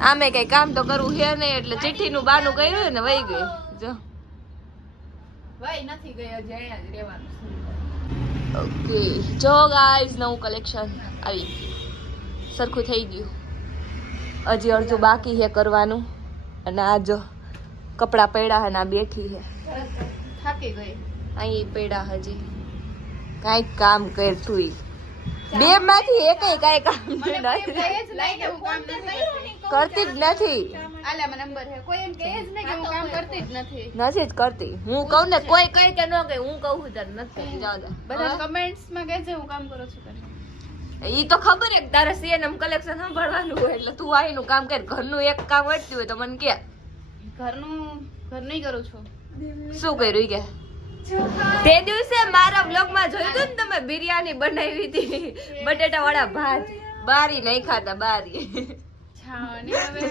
આમે કઈ કામ તો કરવું છે નહીં એટલે ચિઠ્ઠી નું બાનું કર્યું ને વહી ગઈ જો વહી નથી ગઈ હજી અહીંયા જ રહેવાનું ઓકે જો ગાઈઝ નવું કલેક્શન આવી સરખું થઈ ગયું હજી અડધું બાકી છે કરવાનું અને આ જો કપડા પડ્યા હે ને આ બેઠી છે થાકી ગઈ અહીં પડ્યા હજી કાંઈક કામ કરતું બે માંથી એકેય કાંઈ કામ નથી કરતી જ નથી આલા માં નંબર છે કોઈ એમ કહે જ નહીં કે હું કામ કરતી જ નથી નથી જ કરતી હું કહું ને કોઈ કઈ કે ન કહે હું કહું ત્યારે નથી જાવ દે બધા કમેન્ટ્સ માં કહેજે હું કામ કરું છું ઈ તો ખબર છે તારે સીએનએમ કલેક્શન સંભાળવાનું હોય એટલે તું આઈનું કામ કર ઘરનું એક કામ વધતું હોય તો મને કે ઘરનું કરું છું શું કર્યું કે તે દિવસે મારા વ્લોગ માં જોયું હતું ને તમે બિરયાની બનાવી હતી બટેટા વાળા ભાત બારી નહીં ખાતા બારી છાણી હવે